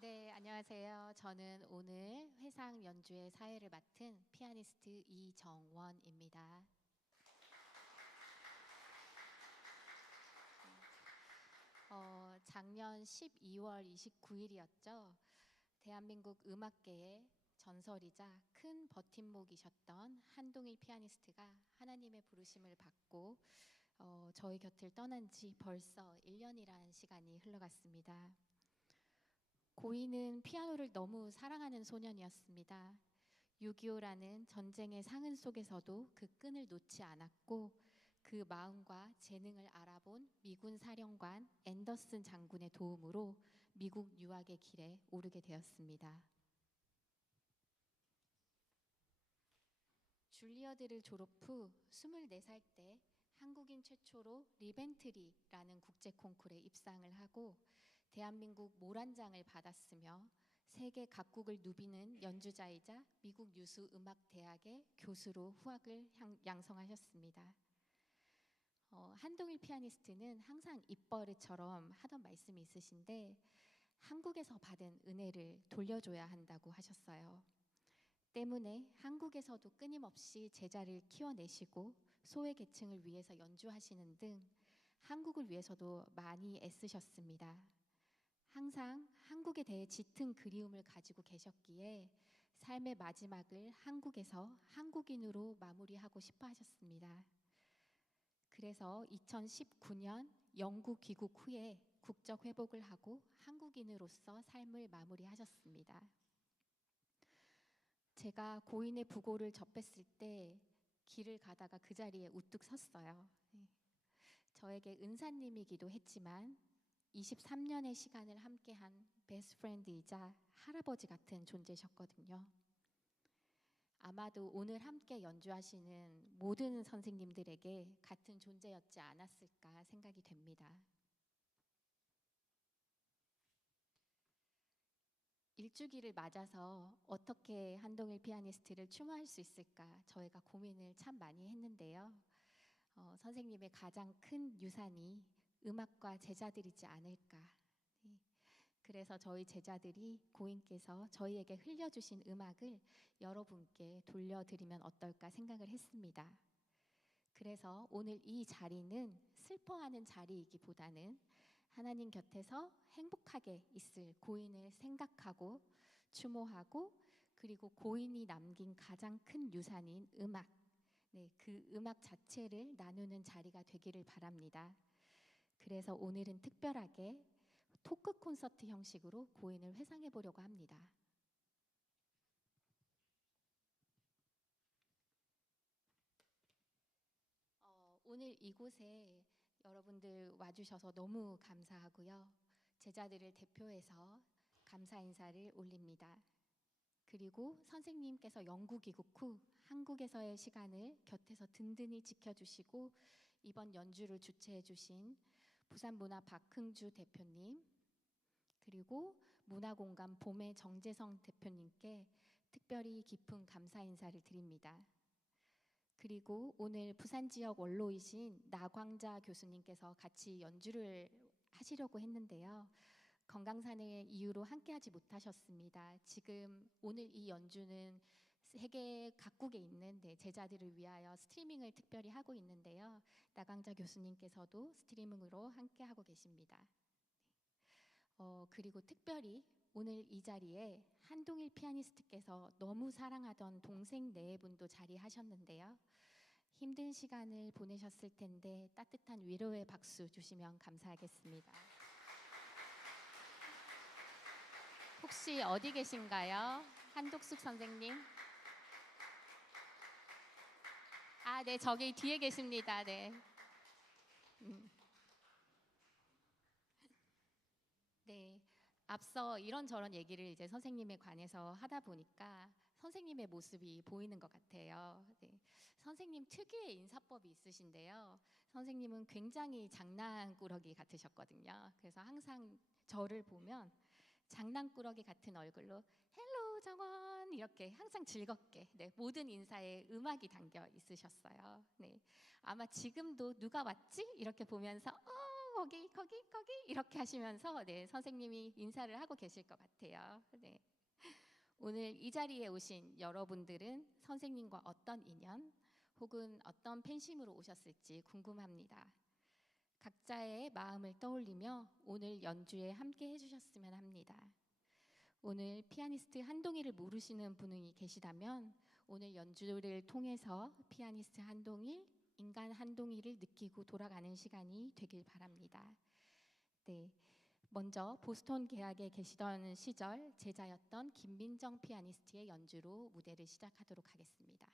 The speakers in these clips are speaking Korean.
네, 안녕하세요. 저는 오늘 회상 연주의 사회를 맡은 피아니스트 이정원입니다. 작년 12월 29일이었죠. 대한민국 음악계의 전설이자 큰 버팀목이셨던 한동일 피아니스트가 하나님의 부르심을 받고 저희 곁을 떠난 지 벌써 1년이라는 시간이 흘러갔습니다. 고인은 피아노를 너무 사랑하는 소년이었습니다. 6.25라는 전쟁의 상흔 속에서도 그 끈을 놓지 않았고 그 마음과 재능을 알아본 미군 사령관 앤더슨 장군의 도움으로 미국 유학의 길에 오르게 되었습니다. 줄리어드를 졸업 후 24살 때 한국인 최초로 리벤트리라는 국제 콩쿠르에 입상을 하고 대한민국 모란장을 받았으며 세계 각국을 누비는 연주자이자 미국 유수 음악대학의 교수로 후학을 양성하셨습니다. 한동일 피아니스트는 항상 입버릇처럼 하던 말씀이 있으신데 한국에서 받은 은혜를 돌려줘야 한다고 하셨어요. 때문에 한국에서도 끊임없이 제자를 키워내시고 소외 계층을 위해서 연주하시는 등 한국을 위해서도 많이 애쓰셨습니다. 항상 한국에 대해 짙은 그리움을 가지고 계셨기에 삶의 마지막을 한국에서 한국인으로 마무리하고 싶어 하셨습니다. 그래서 2019년 영국 귀국 후에 국적 회복을 하고 한국인으로서 삶을 마무리하셨습니다. 제가 고인의 부고를 접했을 때 길을 가다가 그 자리에 우뚝 섰어요. 저에게 은사님이기도 했지만 23년의 시간을 함께한 베스트 프렌드이자 할아버지 같은 존재셨거든요. 아마도 오늘 함께 연주하시는 모든 선생님들에게 같은 존재였지 않았을까 생각이 됩니다. 일주기를 맞아서 어떻게 한동일 피아니스트를 추모할 수 있을까 저희가 고민을 참 많이 했는데요. 선생님의 가장 큰 유산이 음악과 제자들이지 않을까. 그래서 저희 제자들이 고인께서 저희에게 흘려주신 음악을 여러분께 돌려드리면 어떨까 생각을 했습니다. 그래서 오늘 이 자리는 슬퍼하는 자리이기보다는 하나님 곁에서 행복하게 있을 고인을 생각하고 추모하고 그리고 고인이 남긴 가장 큰 유산인 음악, 그 음악 자체를 나누는 자리가 되기를 바랍니다. 그래서 오늘은 특별하게 토크 콘서트 형식으로 고인을 회상해 보려고 합니다. 오늘 이곳에 여러분들 와주셔서 너무 감사하고요. 제자들을 대표해서 감사 인사를 올립니다. 그리고 선생님께서 영국 귀국 후 한국에서의 시간을 곁에서 든든히 지켜주시고 이번 연주를 주최해 주신 부산문화 박흥주 대표님 그리고 문화공간 봄의 정재성 대표님께 특별히 깊은 감사 인사를 드립니다. 그리고 오늘 부산 지역 원로이신 나광자 교수님께서 같이 연주를 하시려고 했는데요. 건강상의 이유로 함께하지 못하셨습니다. 지금 오늘 이 연주는 세계 각국에 있는 제자들을 위하여 스트리밍을 특별히 하고 있는데요. 나광자 교수님께서도 스트리밍으로 함께하고 계십니다. 그리고 특별히 오늘 이 자리에 한동일 피아니스트께서 너무 사랑하던 동생 네 분도 자리하셨는데요. 힘든 시간을 보내셨을 텐데 따뜻한 위로의 박수 주시면 감사하겠습니다. 혹시 어디 계신가요? 한독숙 선생님? 아, 네, 저기 뒤에 계십니다. 네. 네. 앞서 이런저런 얘기를 이제 선생님에 관해서 하다 보니까 선생님의 모습이 보이는 것 같아요. 네. 선생님 특유의 인사법이 있으신데요. 선생님은 굉장히 장난꾸러기 같으셨거든요. 그래서 항상 저를 보면 장난꾸러기 같은 얼굴로 헬로 정원 이렇게 항상 즐겁게 모든 인사에 음악이 담겨 있으셨어요. 네. 아마 지금도 누가 왔지? 이렇게 보면서 거기 거기 거기 이렇게 하시면서 네, 선생님이 인사를 하고 계실 것 같아요. 네. 오늘 이 자리에 오신 여러분들은 선생님과 어떤 인연 혹은 어떤 팬심으로 오셨을지 궁금합니다. 각자의 마음을 떠올리며 오늘 연주에 함께 해주셨으면 합니다. 오늘 피아니스트 한동일을 모르시는 분이 계시다면 오늘 연주를 통해서 피아니스트 한동일, 인간 한동일을 느끼고 돌아가는 시간이 되길 바랍니다. 네, 먼저 보스턴 계학에 계시던 시절 제자였던 김민정 피아니스트의 연주로 무대를 시작하도록 하겠습니다.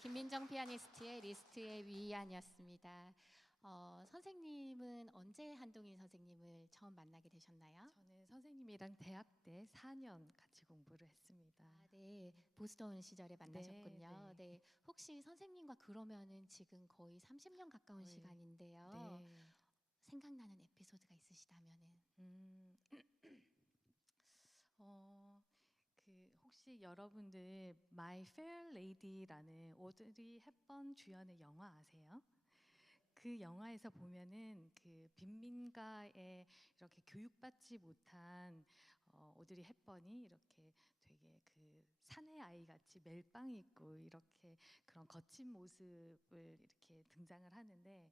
김민정 피아니스트의 리스트의 위안이었습니다. 선생님은 언제 한동인 선생님을 처음 만나게 되셨나요? 저는 선생님이랑 대학 때 4년 같이 공부를 했습니다. 아, 네. 보스턴 시절에 만나셨군요. 네. 네. 혹시 선생님과 그러면은 지금 거의 30년 가까운 거의, 시간인데요. 네. 생각나는 에피소드가 있으시다면은. 음, 혹시 여러분들 My Fair Lady라는 오드리 헵번 주연의 영화 아세요? 그 영화에서 보면은 그 빈민가에 이렇게 교육받지 못한 오드리 헵번이 이렇게 되게 그 사내 아이 같이 멜빵 입고 이렇게 그런 거친 모습을 이렇게 등장을 하는데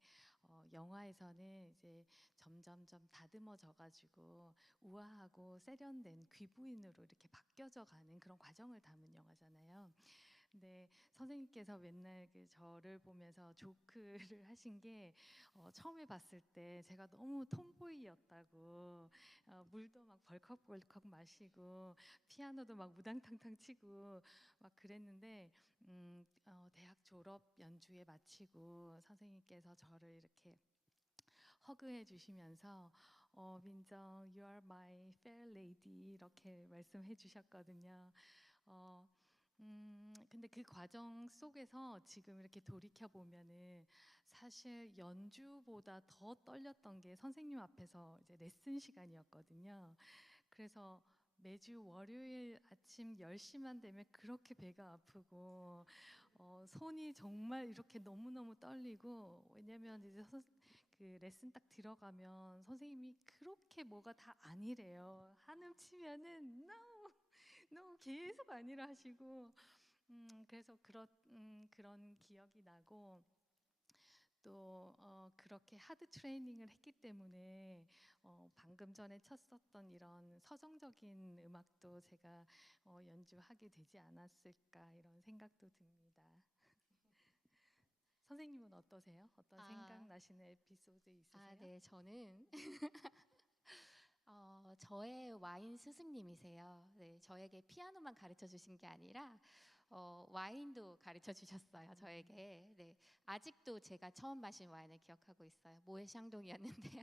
영화에서는 이제 점점점 다듬어져 가지고 우아하고 세련된 귀부인으로 이렇게 바뀌어져 가는 그런 과정을 담은 영화잖아요. 근데 선생님께서 맨날 그 저를 보면서 조크를 하신 게 처음에 봤을 때 제가 너무 톰보이였다고 물도 막 벌컥벌컥 마시고 피아노도 막 무당탕탕 치고 막 그랬는데 대학 졸업 연주회 마치고 선생님께서 저를 이렇게 허그해 주시면서 민정, you are my fair lady 이렇게 말씀해 주셨거든요. 근데 그 과정 속에서 지금 이렇게 돌이켜 보면은 사실 연주보다 더 떨렸던 게 선생님 앞에서 이제 레슨 시간이었거든요. 그래서 매주 월요일 아침 10시만 되면 그렇게 배가 아프고 손이 정말 이렇게 너무너무 떨리고 왜냐면 이제 그 레슨 딱 들어가면 선생님이 그렇게 뭐가 다 아니래요. 한음 치면은 no, no 계속 아니라 하시고 그래서 그런 기억이 나고 또 그렇게 하드 트레이닝을 했기 때문에 방금 전에 쳤었던 이런 서정적인 음악도 제가 연주하게 되지 않았을까 이런 생각도 듭니다. 선생님은 어떠세요? 어떤 생각나시는 에피소드 있으세요? 네, 저는 저의 와인 스승님이세요. 네, 저에게 피아노만 가르쳐 주신 게 아니라 와인도 가르쳐 주셨어요. 저에게. 네, 아직도 제가 처음 마신 와인을 기억하고 있어요. 모에샹동이었는데요.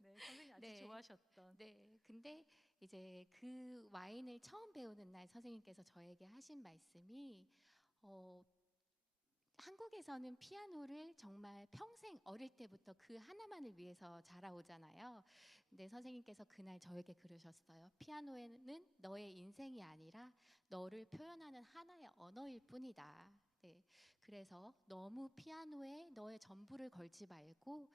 네, 선생님 아주 네. 좋아하셨던. 네, 근데 이제 그 와인을 처음 배우는 날 선생님께서 저에게 하신 말씀이 어, 한국에서는 피아노를 정말 평생 어릴 때부터 그 하나만을 위해서 자라오잖아요. 근데 선생님께서 그날 저에게 그러셨어요. 피아노에는 너의 인생이 아니라 너를 표현하는 하나의 언어일 뿐이다. 네. 그래서 너무 피아노에 너의 전부를 걸지 말고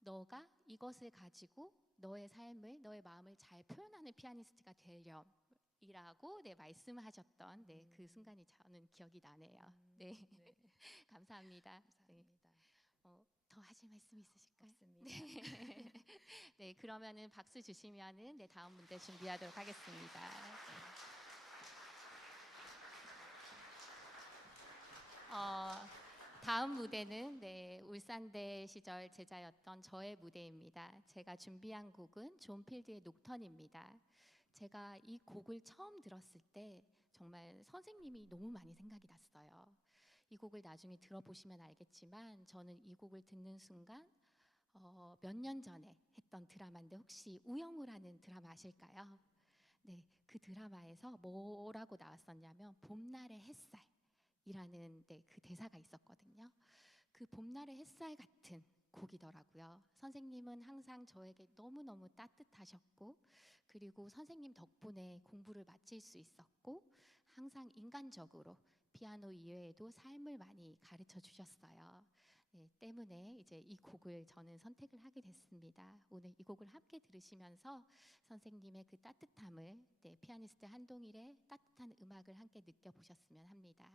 너가 이것을 가지고 너의 삶을, 너의 마음을 잘 표현하는 피아니스트가 되렴. 이라고 말씀하셨던 그 순간이 저는 기억이 나네요. 네. 네. 감사합니다. 네. 감사합니다. 더 하실 말씀 있으실까요? 없습니다. 네. 네, 그러면은 박수 주시면은 다음 문제 준비하도록 하겠습니다. 다음 무대는 울산대 시절 제자였던 저의 무대입니다. 제가 준비한 곡은 존 필드의 녹턴입니다. 제가 이 곡을 처음 들었을 때 정말 선생님이 너무 많이 생각이 났어요. 이 곡을 나중에 들어보시면 알겠지만 저는 이 곡을 듣는 순간 몇 년 전에 했던 드라마인데 혹시 우영우라는 드라마 아실까요? 네, 그 드라마에서 뭐라고 나왔었냐면 봄날의 햇살이라는 그 대사가 있었거든요. 그 봄날의 햇살 같은 곡이더라고요. 선생님은 항상 저에게 너무너무 따뜻하셨고 그리고 선생님 덕분에 공부를 마칠 수 있었고 항상 인간적으로 피아노 이외에도 삶을 많이 가르쳐 주셨어요. 네, 때문에 이제 이 곡을 저는 선택을 하게 됐습니다. 오늘 이 곡을 함께 들으시면서 선생님의 그 따뜻함을 피아니스트 한동일의 따뜻한 음악을 함께 느껴보셨으면 합니다.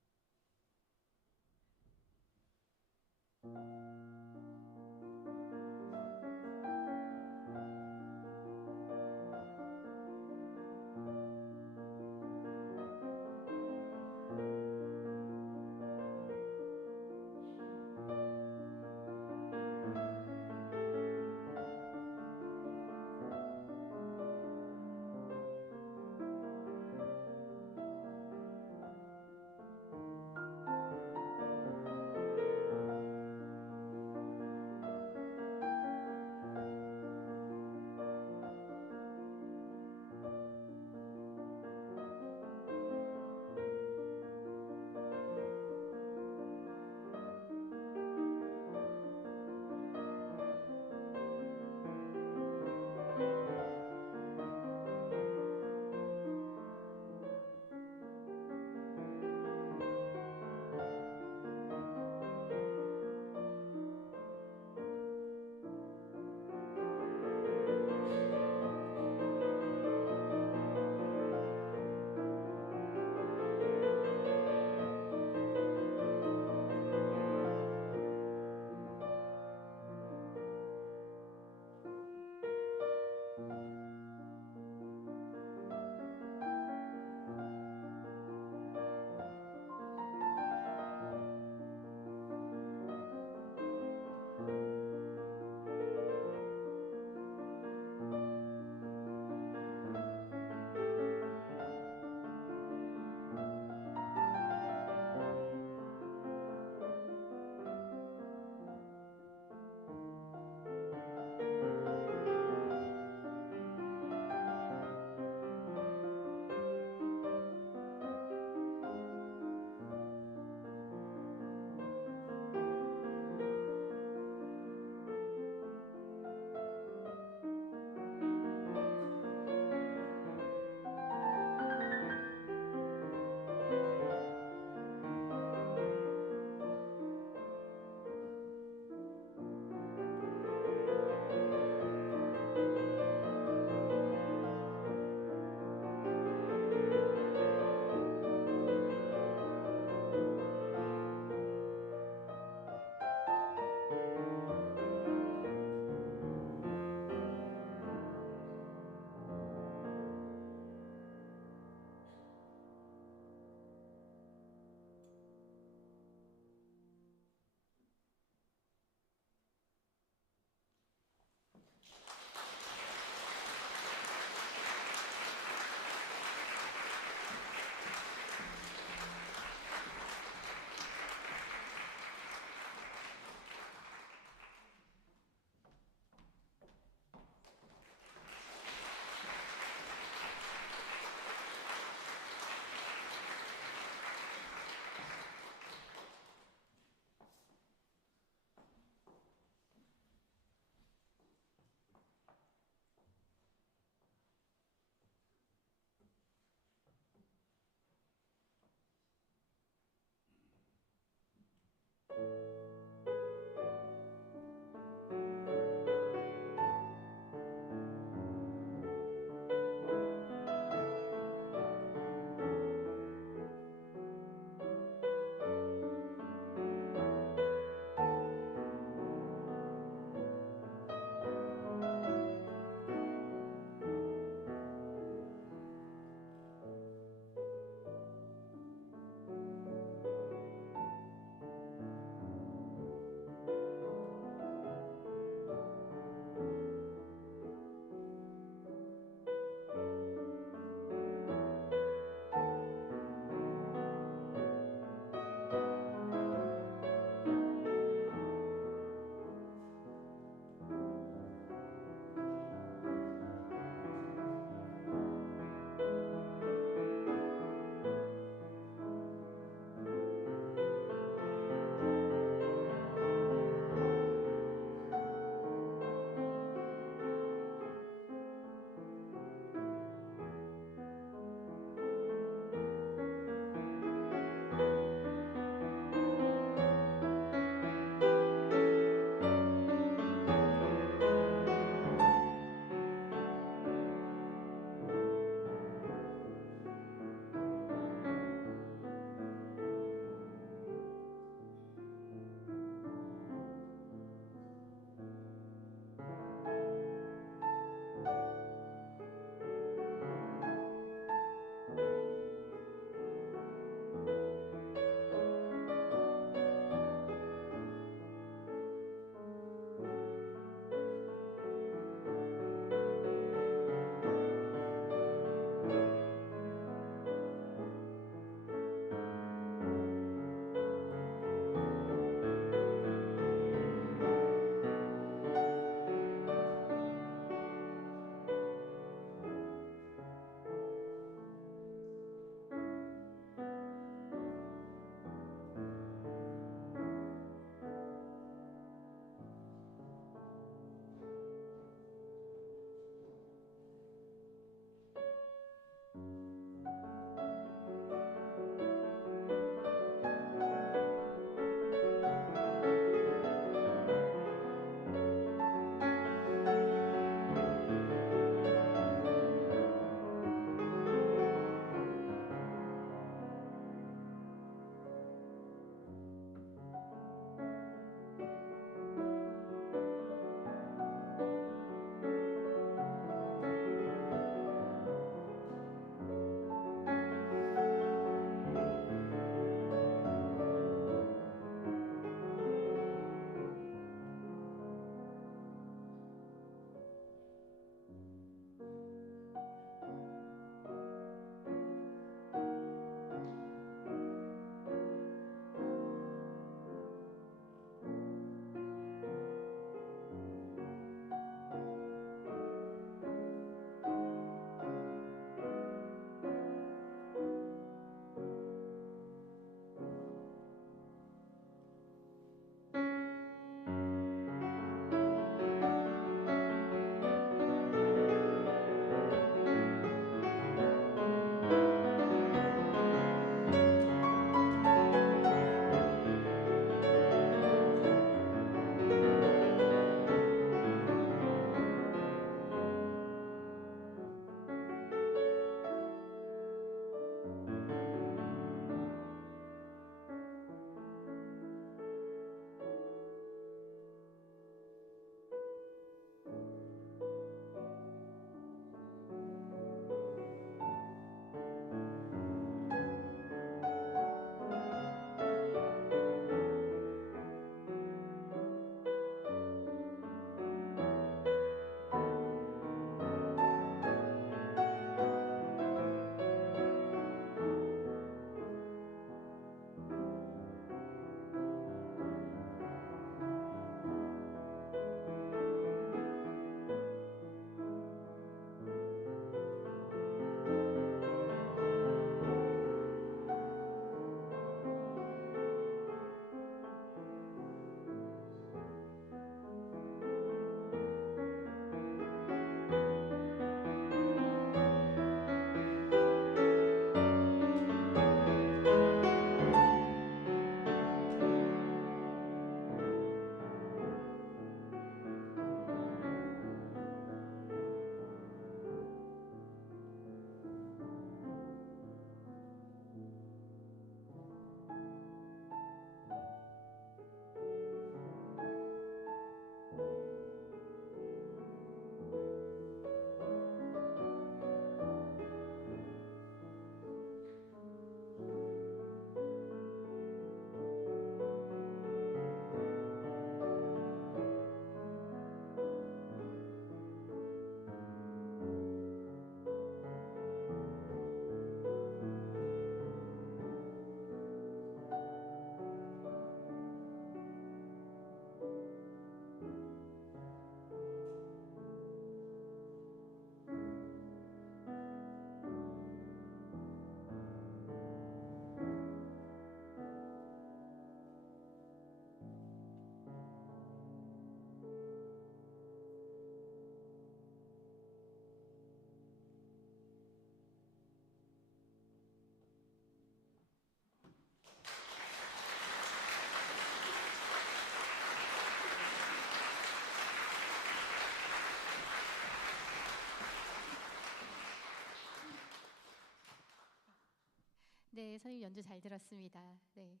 네, 선생님 연주 잘 들었습니다. 네.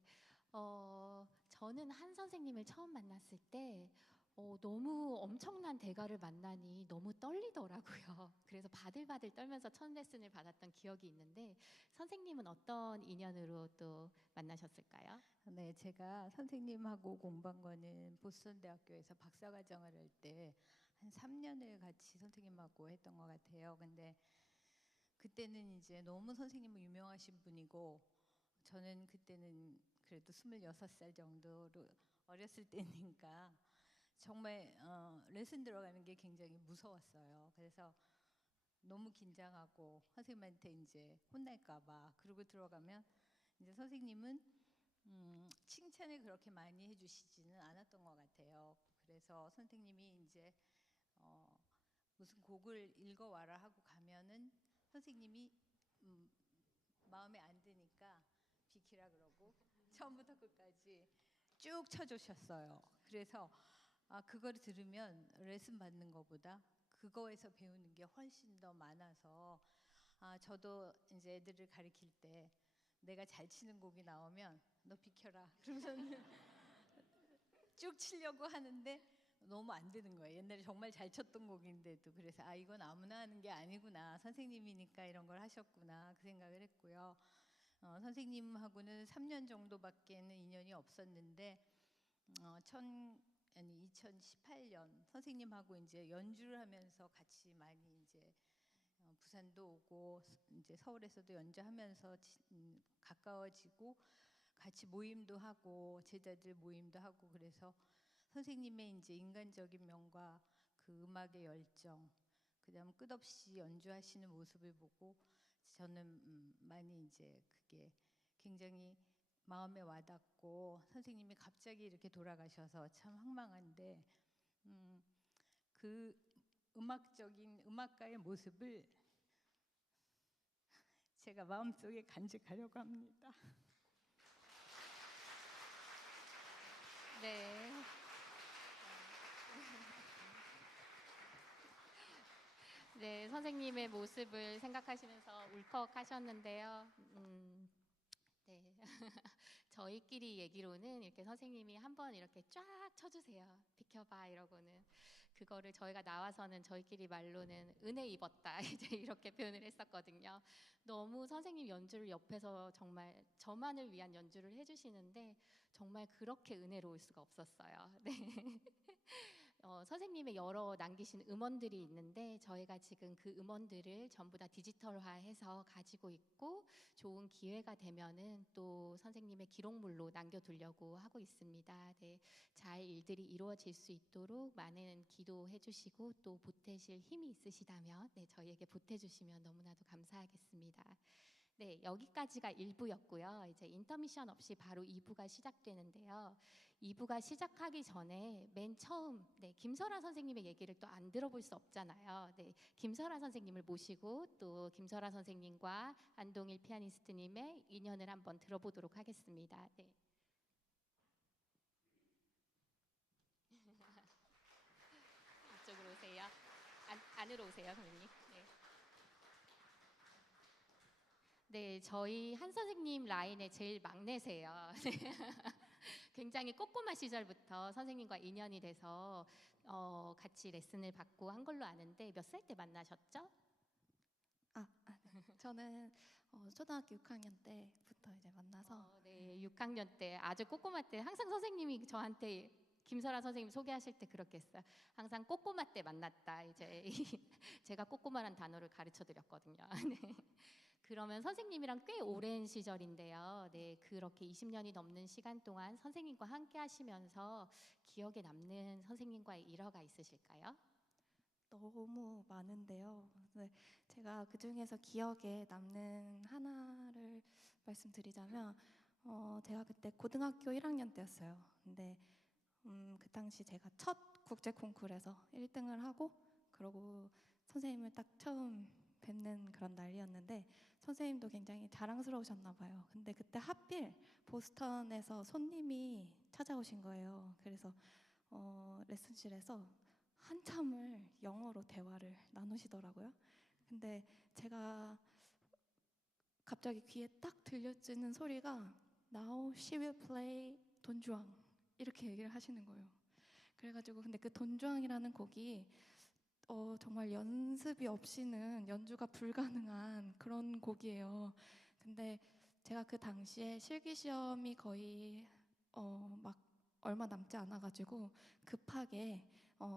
저는 한 선생님을 처음 만났을 때 너무 엄청난 대가를 만나니 너무 떨리더라고요. 그래서 바들바들 떨면서 첫 레슨을 받았던 기억이 있는데 선생님은 어떤 인연으로 또 만나셨을까요? 네, 제가 선생님하고 공부한 거는 보스턴 대학교에서 박사과정을 할 때 한 3년을 같이 선생님하고 했던 것 같아요. 근데 그때는 이제 너무 선생님은 유명하신 분이고 저는 그때는 그래도 26살 정도로 어렸을 때니까 정말 레슨 들어가는 게 굉장히 무서웠어요. 그래서 너무 긴장하고 선생님한테 이제 혼날까 봐 그러고 들어가면 이제 선생님은 칭찬을 그렇게 많이 해주시지는 않았던 것 같아요. 그래서 선생님이 이제 무슨 곡을 읽어와라 하고 가면은 선생님이 마음에 안 드니까 비키라 그러고 처음부터 끝까지 쭉 쳐주셨어요. 그래서 그걸 들으면 레슨 받는 것보다 그거에서 배우는 게 훨씬 더 많아서 저도 이제 애들을 가르칠 때 내가 잘 치는 곡이 나오면 너 비켜라 그러면서는 쭉 치려고 하는데 너무 안 되는 거예요. 옛날에 정말 잘 쳤던 곡인데도. 그래서 이건 아무나 하는 게 아니구나, 선생님이니까 이런 걸 하셨구나 그 생각을 했고요. 선생님하고는 3년 정도밖에는 인연이 없었는데 2018년 선생님하고 이제 연주를 하면서 같이 많이 이제 부산도 오고 이제 서울에서도 연주하면서 가까워지고 같이 모임도 하고 제자들 모임도 하고 그래서 선생님의 이제 인간적인 면과 그 음악의 열정, 그다음 끝없이 연주하시는 모습을 보고 저는 많이 이제 그게 굉장히 마음에 와닿고 선생님이 갑자기 이렇게 돌아가셔서 참 황망한데 그 음악적인 음악가의 모습을 제가 마음속에 간직하려고 합니다. 네. 네, 선생님의 모습을 생각하시면서 울컥하셨는데요. 네. 저희끼리 얘기로는 이렇게 선생님이 한번 이렇게 쫙 쳐주세요. 비켜봐 이러고는 그거를 저희가 나와서는 저희끼리 말로는 은혜 입었다 이제 이렇게 표현을 했었거든요. 너무 선생님 연주를 옆에서 정말 저만을 위한 연주를 해주시는데 정말 그렇게 은혜로울 수가 없었어요. 네. 선생님의 여러 남기신 음원들이 있는데 저희가 지금 그 음원들을 전부 다 디지털화해서 가지고 있고 좋은 기회가 되면은 또 선생님의 기록물로 남겨두려고 하고 있습니다. 네, 잘 일들이 이루어질 수 있도록 많은 기도해 주시고 또 보태실 힘이 있으시다면 네, 저희에게 보태주시면 너무나도 감사하겠습니다. 네, 여기까지가 1부였고요. 이제 인터미션 없이 바로 2부가 시작되는데요. 2부가 시작하기 전에 맨 처음 김설아 선생님의 얘기를 또 안 들어볼 수 없잖아요. 네, 김설아 선생님을 모시고 또 김설아 선생님과 안동일 피아니스트님의 인연을 한번 들어보도록 하겠습니다. 네. 이쪽으로 오세요. 안으로 오세요, 선생님. 네. 네, 저희 한 선생님 라인의 제일 막내세요. 굉장히 꼬꼬마 시절부터 선생님과 인연이 돼서 같이 레슨을 받고 한 걸로 아는데 몇 살 때 만나셨죠? 네. 저는 초등학교 6학년 때부터 이제 만나서 네, 6학년 때 아주 꼬꼬마 때 항상 선생님이 저한테 김설아 선생님 소개하실 때 그렇게 했어요. 항상 꼬꼬마 때 만났다. 이제 제가 꼬꼬마란 단어를 가르쳐 드렸거든요. 네. 그러면 선생님이랑 꽤 오랜 시절인데요. 네, 그렇게 20년이 넘는 시간 동안 선생님과 함께 하시면서 기억에 남는 선생님과의 일화가 있으실까요? 너무 많은데요. 네, 제가 그 중에서 기억에 남는 하나를 말씀드리자면 제가 그때 고등학교 1학년 때였어요. 근데 그 당시 제가 첫 국제 콩쿠르에서 1등을 하고 그러고 선생님을 딱 처음 뵙는 그런 날이었는데 선생님도 굉장히 자랑스러우셨나 봐요. 근데 그때 하필 보스턴에서 손님이 찾아오신 거예요. 그래서 레슨실에서 한참을 영어로 대화를 나누시더라고요. 근데 제가 갑자기 귀에 딱 들려지는 소리가 Now she will play 돈주왕 이렇게 얘기를 하시는 거예요. 그래가지고 근데 그 돈주왕이라는 곡이 정말 연습이 없이는 연주가 불가능한 그런 곡이에요. 근데 제가 그 당시에 실기 시험이 거의 막 얼마 남지 않아가지고 급하게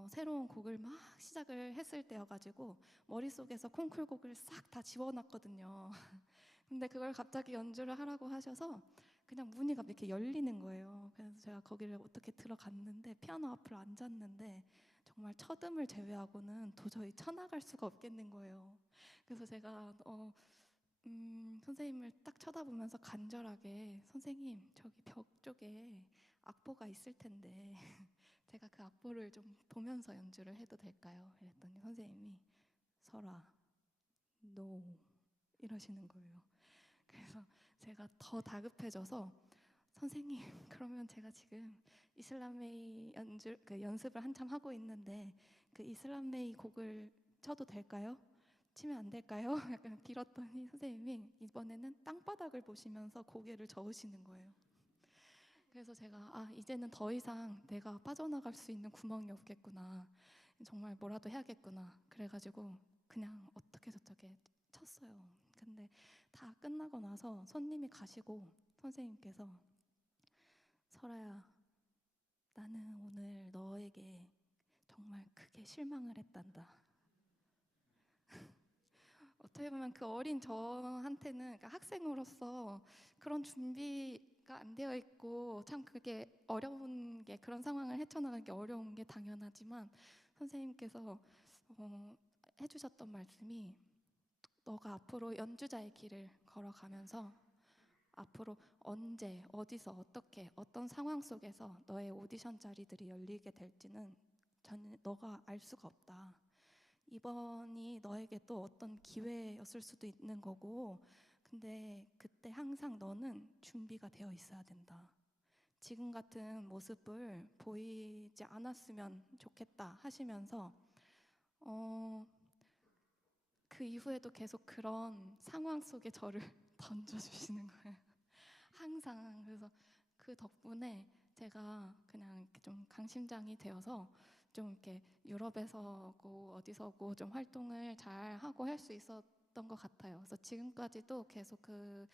새로운 곡을 막 시작을 했을 때여가지고 머릿속에서 콩쿨 곡을 싹 다 지워놨거든요. 근데 그걸 갑자기 연주를 하라고 하셔서 그냥 문이 갑자기 이렇게 열리는 거예요. 그래서 제가 거기를 어떻게 들어갔는데 피아노 앞을 앉았는데 정말 첫음을 제외하고는 도저히 쳐나갈 수가 없겠는 거예요. 그래서 제가 선생님을 딱 쳐다보면서 간절하게 선생님 저기 벽 쪽에 악보가 있을 텐데 제가 그 악보를 좀 보면서 연주를 해도 될까요? 그랬더니 선생님이 설아 no 이러시는 거예요. 그래서 제가 더 다급해져서 선생님 그러면 제가 지금 이슬람메이 연습을 한참 하고 있는데 그 이슬람메이 곡을 쳐도 될까요? 치면 안 될까요? 약간 빌었더니 선생님이 이번에는 땅바닥을 보시면서 고개를 저으시는 거예요. 그래서 제가 이제는 더 이상 내가 빠져나갈 수 있는 구멍이 없겠구나. 정말 뭐라도 해야겠구나. 그래가지고 그냥 어떻게 저떻게 쳤어요. 근데 다 끝나고 나서 손님이 가시고 선생님께서 설아야 나는 오늘 너에게 정말 크게 실망을 했단다. 어떻게 보면 그 어린 저한테는 그러니까 학생으로서 그런 준비가 안 되어 있고 참 그게 어려운 게 그런 상황을 헤쳐나가기 어려운 게 당연하지만 선생님께서 해주셨던 말씀이 너가 앞으로 연주자의 길을 걸어가면서 앞으로 언제 어디서 어떻게 어떤 상황 속에서 너의 오디션 자리들이 열리게 될지는 전혀 너가 알 수가 없다. 이번이 너에게 또 어떤 기회였을 수도 있는 거고 근데 그때 항상 너는 준비가 되어 있어야 된다. 지금 같은 모습을 보이지 않았으면 좋겠다 하시면서 그 이후에도 계속 그런 상황 속에 저를 던져주시는 거예요. 항상. 그래서 그 덕분에 제가 그냥 이렇게 좀 강심장이 되어서 좀 이렇게 유럽에서고 어디서고 좀 활동을 잘 하고 할 수 있었던 것 같아요. 그래서 지금까지도 계속 그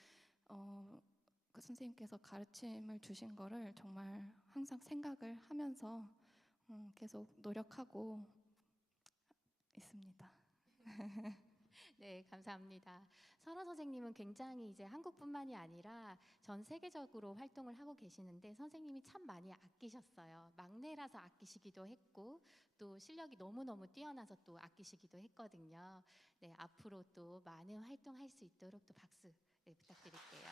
선생님께서 가르침을 주신 거를 정말 항상 생각을 하면서 계속 노력하고 있습니다. 네, 감사합니다. 설아 선생님은 굉장히 이제 한국뿐만이 아니라 전 세계적으로 활동을 하고 계시는데 선생님이 참 많이 아끼셨어요. 막내라서 아끼시기도 했고 또 실력이 너무너무 뛰어나서 또 아끼시기도 했거든요. 네, 앞으로 또 많은 활동할 수 있도록 또 박수 네, 부탁드릴게요.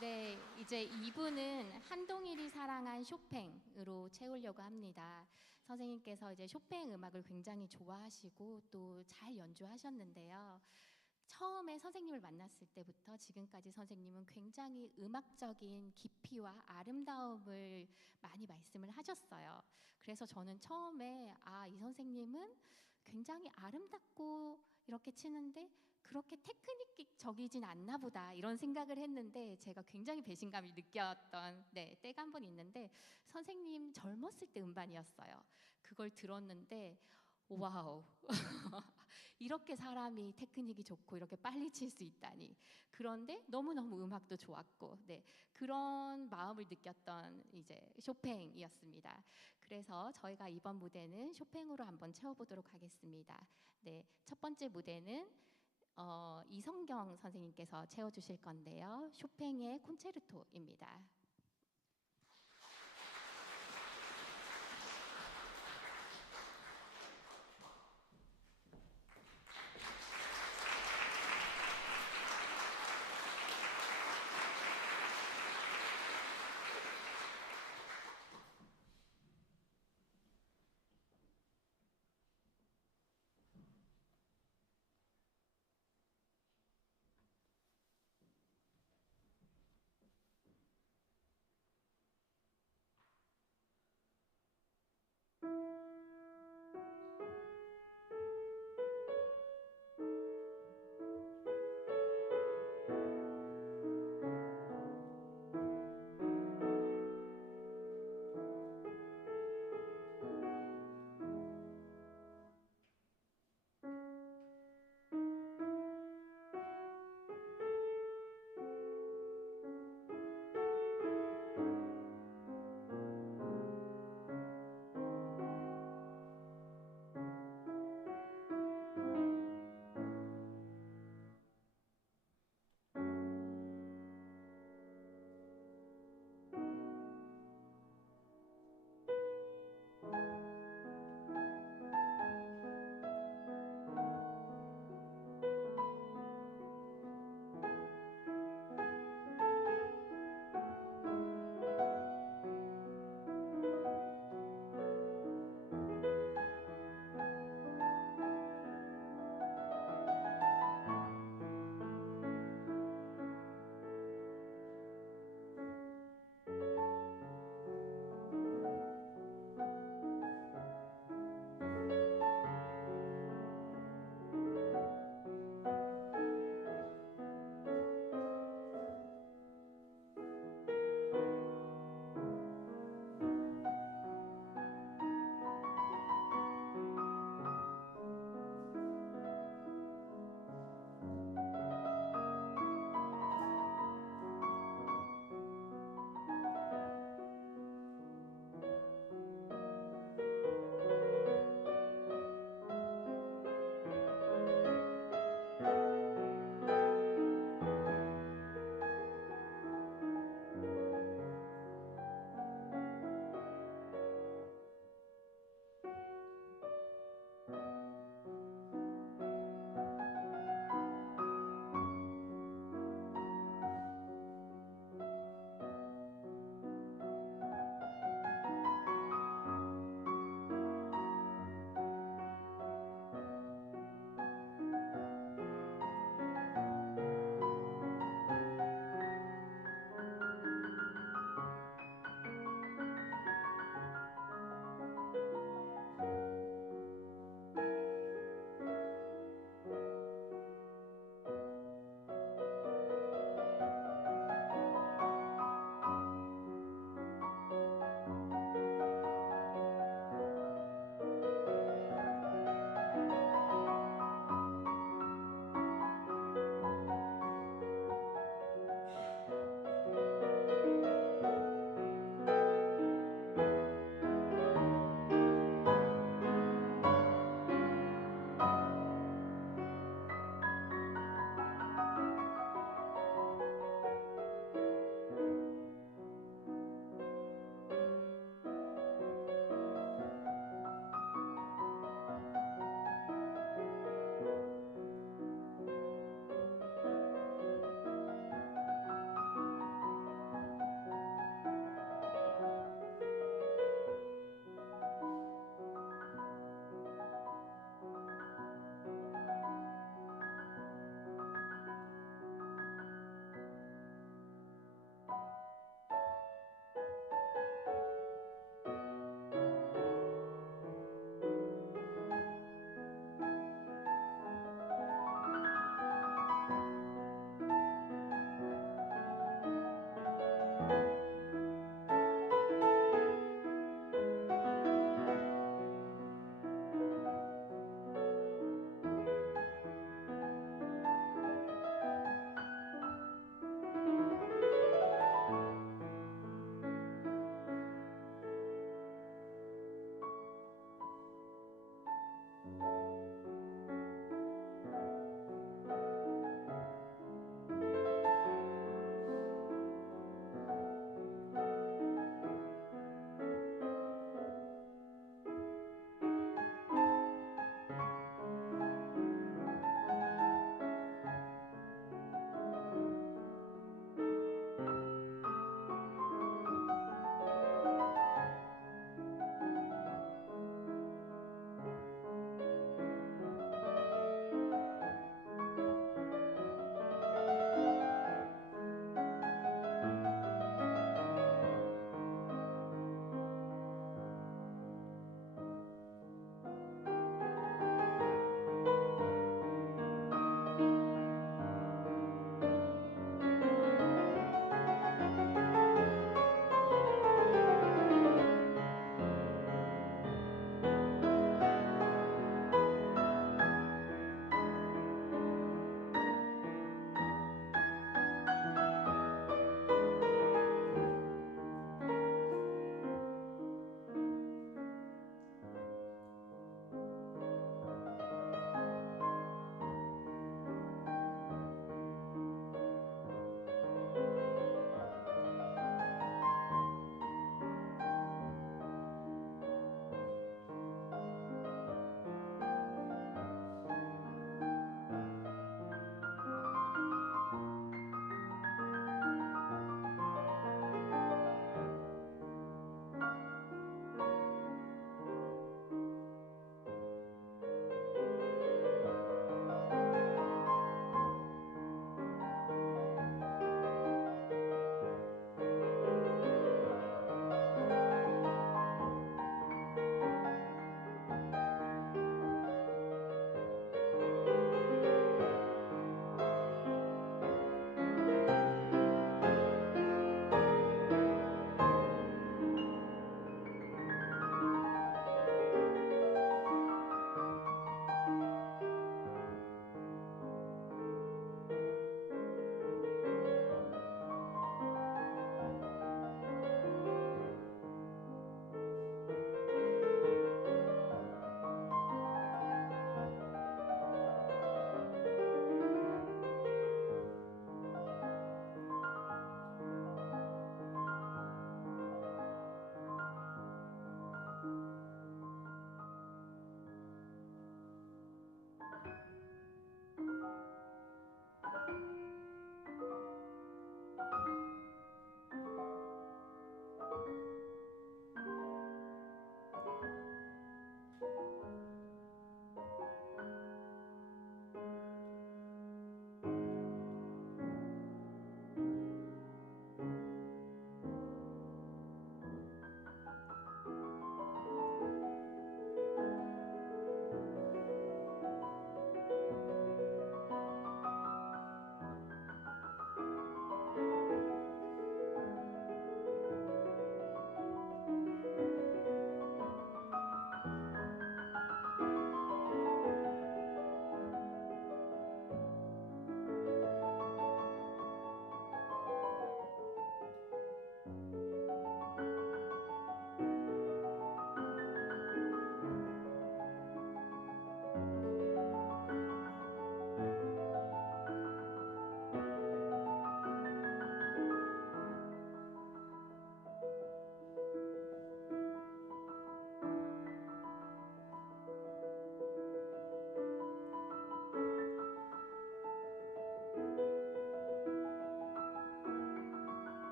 네, 이제 2부는 한동일이 사랑한 쇼팽으로 채우려고 합니다. 선생님께서 이제 쇼팽 음악을 굉장히 좋아하시고 또 잘 연주하셨는데요. 처음에 선생님을 만났을 때부터 지금까지 선생님은 굉장히 음악적인 깊이와 아름다움을 많이 말씀을 하셨어요. 그래서 저는 처음에 이 선생님은 굉장히 아름답고 이렇게 치는데 그렇게 테크닉적이진 않나 보다 이런 생각을 했는데 제가 굉장히 배신감을 느꼈던 때가 한 번 있는데 선생님 젊었을 때 음반이었어요. 그걸 들었는데 와우 이렇게 사람이 테크닉이 좋고 이렇게 빨리 칠 수 있다니. 그런데 너무너무 음악도 좋았고 그런 마음을 느꼈던 이제 쇼팽이었습니다. 그래서 저희가 이번 무대는 쇼팽으로 한번 채워보도록 하겠습니다. 네, 첫 번째 무대는 이성경 선생님께서 채워주실 건데요. 쇼팽의 콘체르토입니다.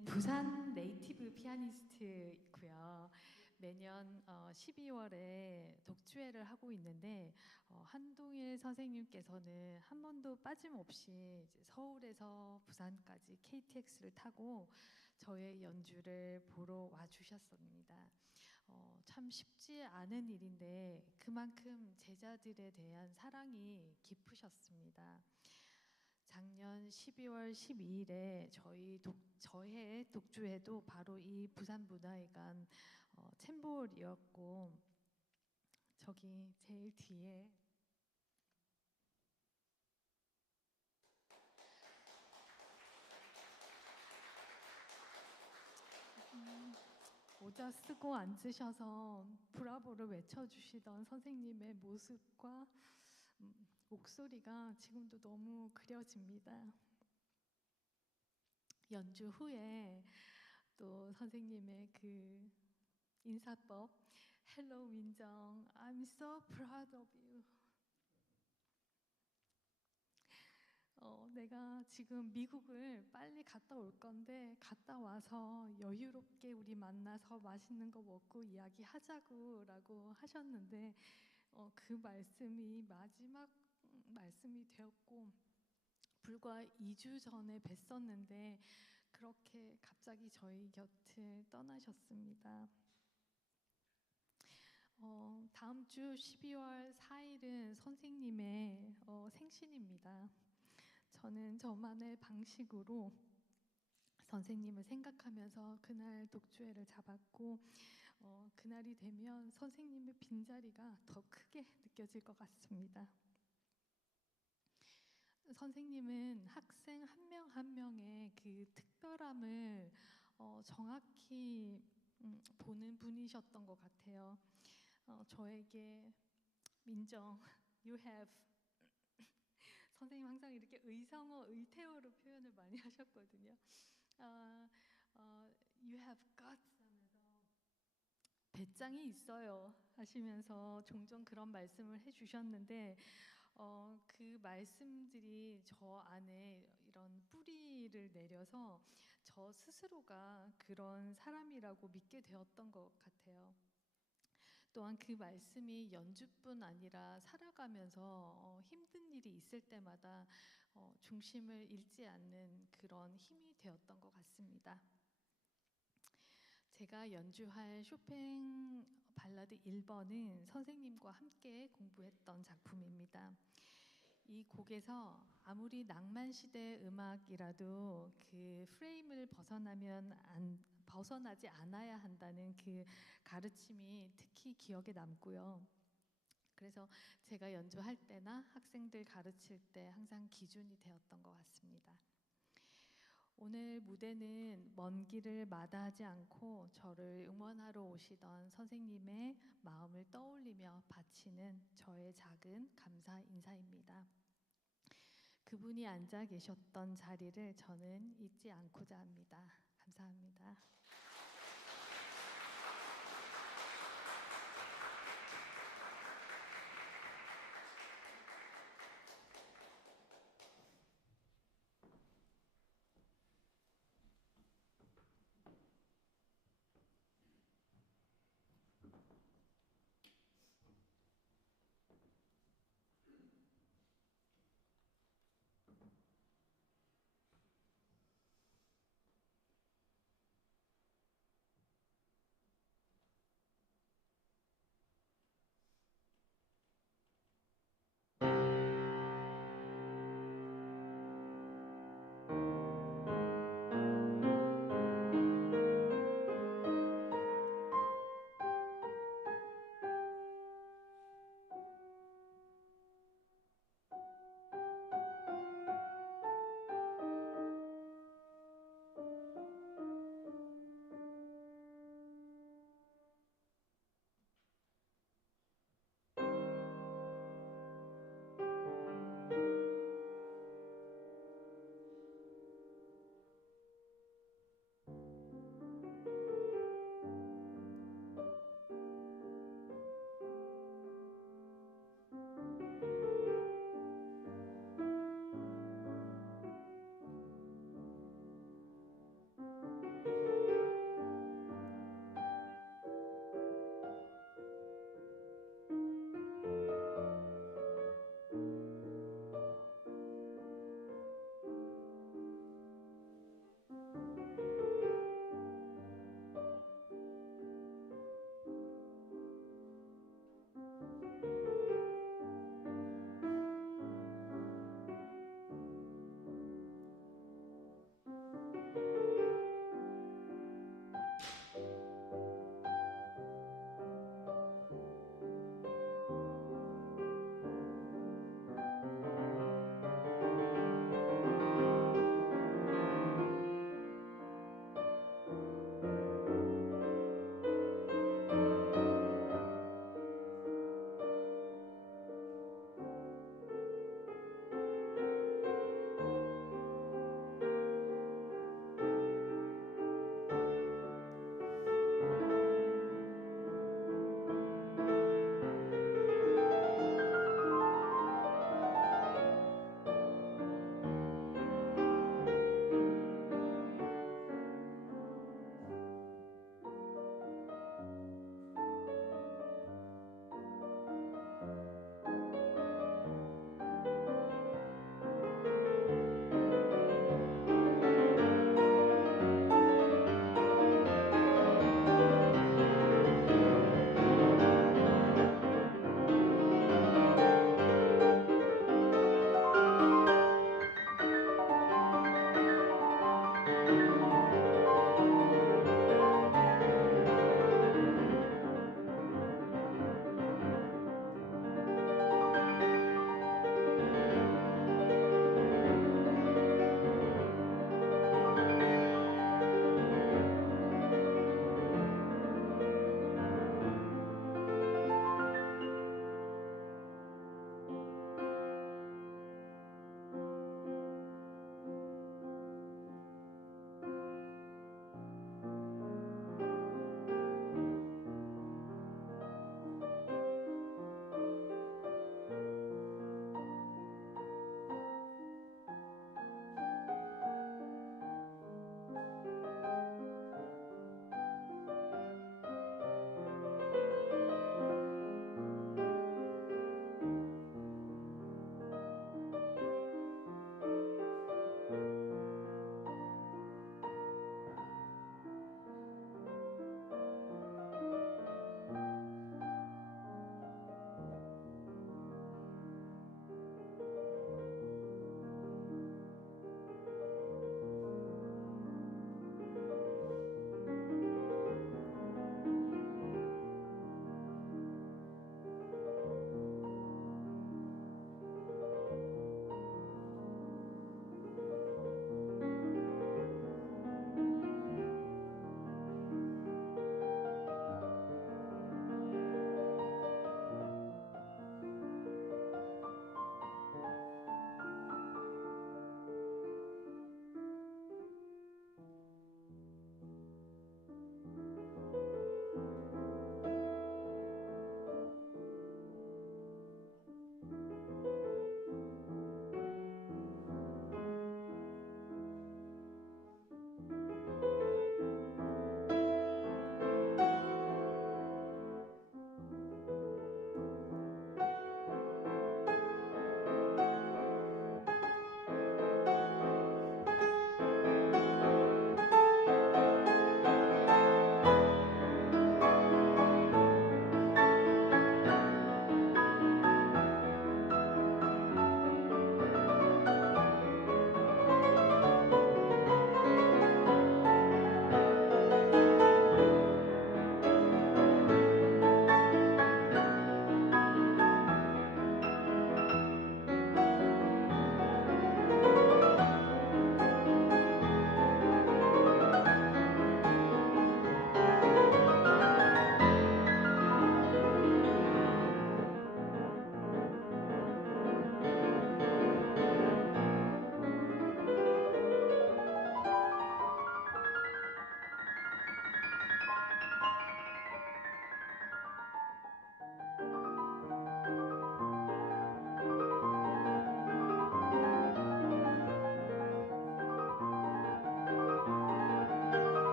저는 부산 네이티브 피아니스트이고요. 매년 12월에 독주회를 하고 있는데 한동일 선생님께서는 한 번도 빠짐없이 이제 서울에서 부산까지 KTX를 타고 저의 연주를 보러 와 주셨습니다. 참 쉽지 않은 일인데 그만큼 제자들에 대한 사랑이 깊으셨습니다. 작년 12월 12일에 저의 독주회도 바로 이 부산문화회관 챔볼이었고, 저기 제일 뒤에 모자 쓰고 앉으셔서 브라보를 외쳐주시던 선생님의 모습과 목소리가 지금도 너무 그려집니다. 연주 후에 또 선생님의 그 인사법, Hello 민정, I'm so proud of you. 내가 지금 미국을 빨리 갔다 올 건데 갔다 와서 여유롭게 우리 만나서 맛있는 거 먹고 이야기하자고라고 하셨는데 그 말씀이 마지막 말씀이 되었고 불과 2주 전에 뵀었는데 그렇게 갑자기 저희 곁을 떠나셨습니다. 다음 주 12월 4일은 선생님의 생신입니다. 저는 저만의 방식으로 선생님을 생각하면서 그날 독주회를 잡았고 그날이 되면 선생님의 빈자리가 더 크게 느껴질 것 같습니다. 선생님은 학생 한 명 한 명의 그 특별함을 정확히 보는 분이셨던 것 같아요. 저에게 민정, you have 선생님 항상 이렇게 의성어, 의태어로 표현을 많이 하셨거든요. You have guts 하면서 배짱이 있어요 하시면서 종종 그런 말씀을 해주셨는데 그 말씀들이 저 안에 이런 뿌리를 내려서 저 스스로가 그런 사람이라고 믿게 되었던 것 같아요. 또한 그 말씀이 연주뿐 아니라 살아가면서 힘든 일이 있을 때마다 중심을 잃지 않는 그런 힘이 되었던 것 같습니다. 제가 연주할 쇼팽 발라드 1번은 선생님과 함께 공부했던 작품입니다. 이 곡에서 아무리 낭만시대 음악이라도 그 프레임을 벗어나지 않아야 한다는 그 가르침이 특히 기억에 남고요. 그래서 제가 연주할 때나 학생들 가르칠 때 항상 기준이 되었던 것 같습니다. 오늘 무대는 먼 길을 마다하지 않고 저를 응원하러 오시던 선생님의 마음을 떠올리며 바치는 저의 작은 감사 인사입니다. 그분이 앉아 계셨던 자리를 저는 잊지 않고자 합니다. 감사합니다.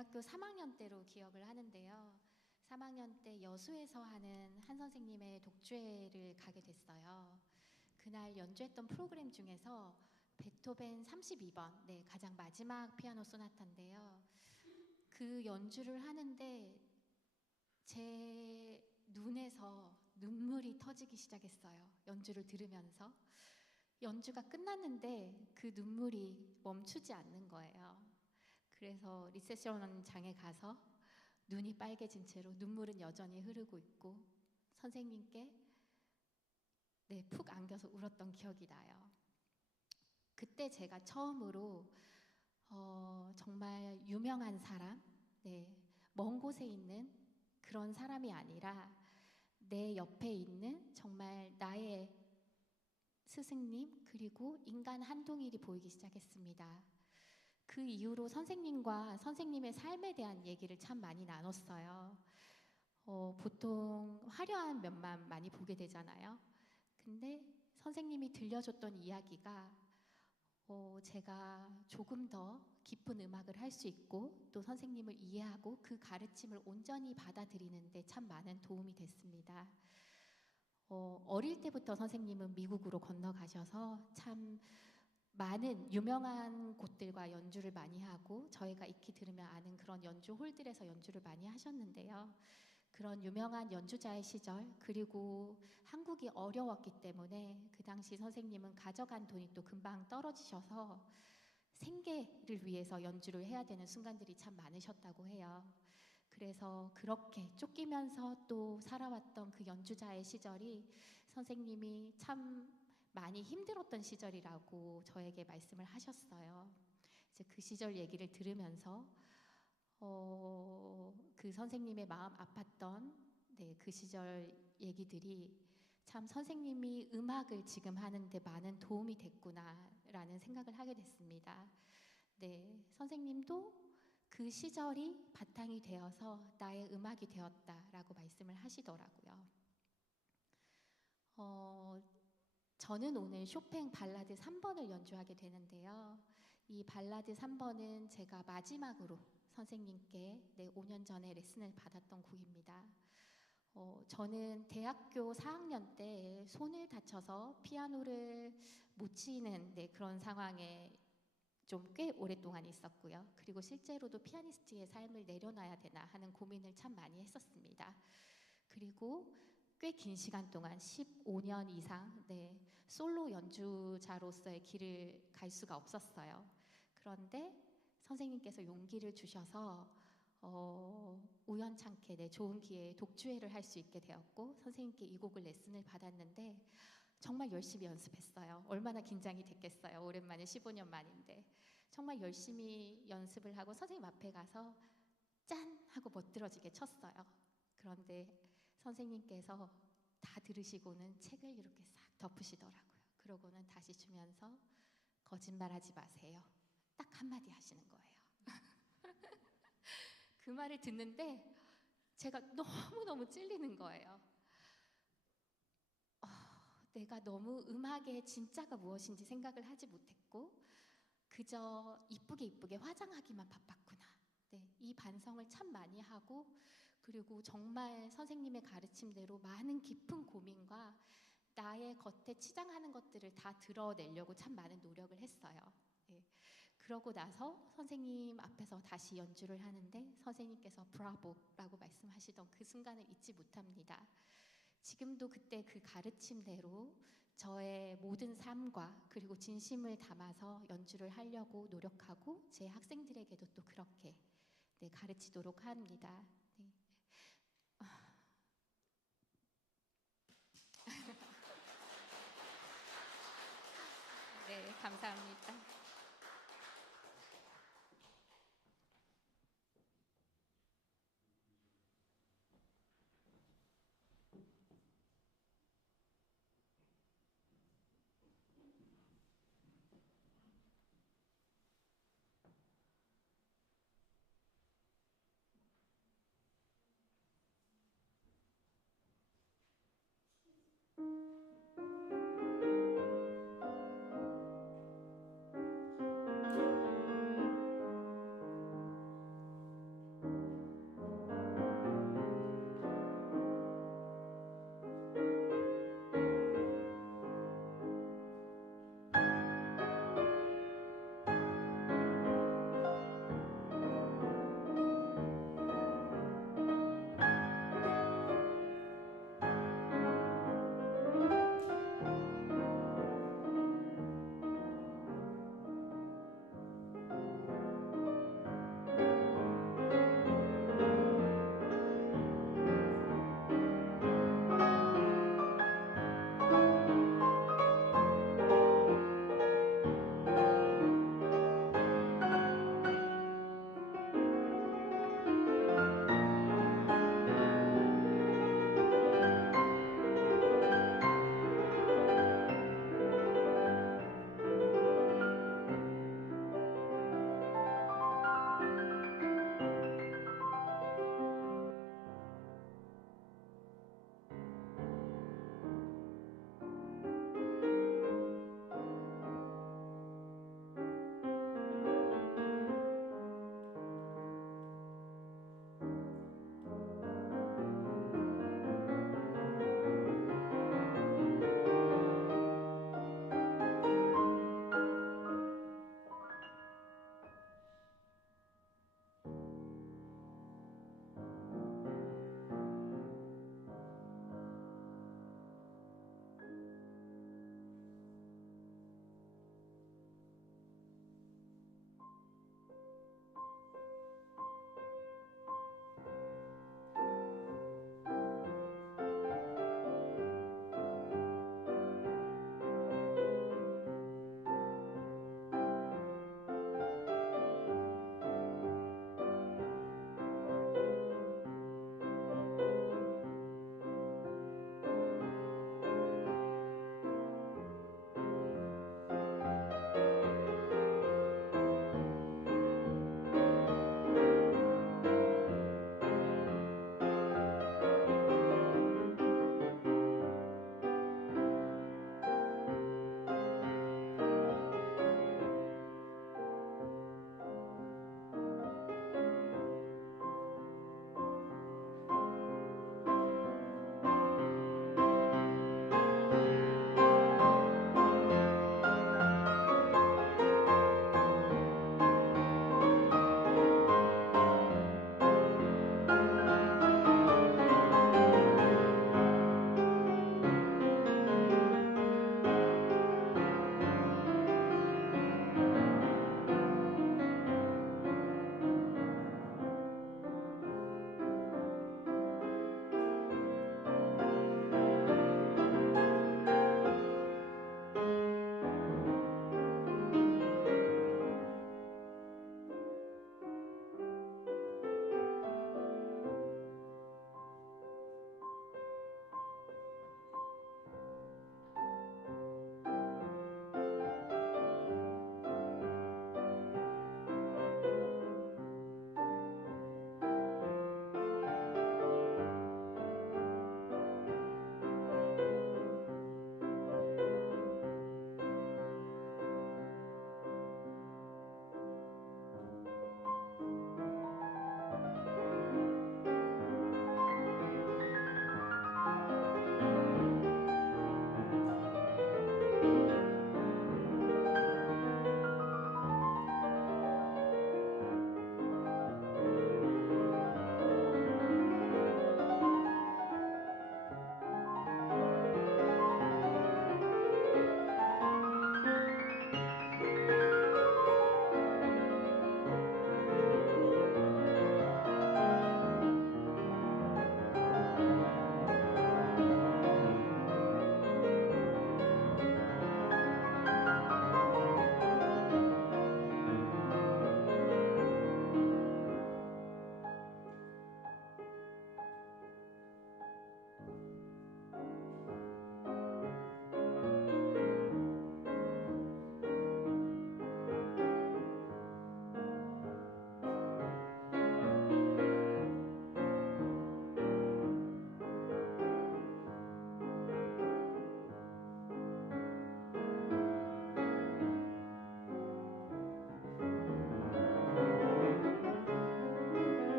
대학교 3학년 때로 기억을 하는데요. 3학년 때 여수에서 하는 한 선생님의 독주회를 가게 됐어요. 그날 연주했던 프로그램 중에서 베토벤 32번, 네, 가장 마지막 피아노 소나타인데요. 그 연주를 하는데 제 눈에서 눈물이 터지기 시작했어요. 연주를 들으면서. 연주가 끝났는데 그 눈물이 멈추지 않는 거예요. 그래서 리셉션장에 가서 눈이 빨개진 채로 눈물은 여전히 흐르고 있고 선생님께 네, 푹 안겨서 울었던 기억이 나요. 그때 제가 처음으로 정말 유명한 사람, 네, 먼 곳에 있는 그런 사람이 아니라 내 옆에 있는 정말 나의 스승님 그리고 인간 한 동일이 보이기 시작했습니다. 그 이후로 선생님과 선생님의 삶에 대한 얘기를 참 많이 나눴어요. 보통 화려한 면만 많이 보게 되잖아요. 근데 선생님이 들려줬던 이야기가 제가 조금 더 깊은 음악을 할 수 있고 또 선생님을 이해하고 그 가르침을 온전히 받아들이는데 참 많은 도움이 됐습니다. 어릴 때부터 선생님은 미국으로 건너가셔서 참 많은 유명한 곳들과 연주를 많이 하고 저희가 익히 들으면 아는 그런 연주 홀들에서 연주를 많이 하셨는데요. 그런 유명한 연주자의 시절 그리고 한국이 어려웠기 때문에 그 당시 선생님은 가져간 돈이 또 금방 떨어지셔서 생계를 위해서 연주를 해야 되는 순간들이 참 많으셨다고 해요. 그래서 그렇게 쫓기면서 또 살아왔던 그 연주자의 시절이 선생님이 참 많이 힘들었던 시절이라고 저에게 말씀을 하셨어요. 이제 그 시절 얘기를 들으면서 그 선생님의 마음 아팠던 네, 그 시절 얘기들이 참 선생님이 음악을 지금 하는데 많은 도움이 됐구나라는 생각을 하게 됐습니다. 네, 선생님도 그 시절이 바탕이 되어서 나의 음악이 되었다라고 말씀을 하시더라고요. 저는 오늘 쇼팽 발라드 3번을 연주하게 되는데요. 이 발라드 3번은 제가 마지막으로 선생님께 5년 전에 레슨을 받았던 곡입니다. 저는 대학교 4학년 때 손을 다쳐서 피아노를 못 치는 그런 상황에 좀 꽤 오랫동안 있었고요. 그리고 실제로도 피아니스트의 삶을 내려놔야 되나 하는 고민을 참 많이 했었습니다. 그리고 꽤 긴 시간 동안 15년 이상 솔로 연주자로서의 길을 갈 수가 없었어요. 그런데 선생님께서 용기를 주셔서 우연찮게 좋은 기회에 독주회를 할 수 있게 되었고 선생님께 이 곡을 레슨을 받았는데 정말 열심히 연습했어요. 얼마나 긴장이 됐겠어요. 오랜만에 15년 만인데 정말 열심히 연습을 하고 선생님 앞에 가서 짠! 하고 멋들어지게 쳤어요. 그런데 선생님께서 다 들으시고는 책을 이렇게 싹 덮으시더라고요. 그러고는 다시 주면서 거짓말하지 마세요. 딱 한마디 하시는 거예요. 그 말을 듣는데 제가 너무너무 찔리는 거예요. 내가 너무 음악의 진짜가 무엇인지 생각을 하지 못했고 그저 이쁘게 화장하기만 바빴구나. 이 반성을 참 많이 하고 그리고 정말 선생님의 가르침대로 많은 깊은 고민과 나의 겉에 치장하는 것들을 다 드러내려고 참 많은 노력을 했어요. 그러고 나서 선생님 앞에서 다시 연주를 하는데 선생님께서 브라보라고 말씀하시던 그 순간을 잊지 못합니다. 지금도 그때 그 가르침대로 저의 모든 삶과 그리고 진심을 담아서 연주를 하려고 노력하고 제 학생들에게도 또 그렇게 가르치도록 합니다. 네, 감사합니다.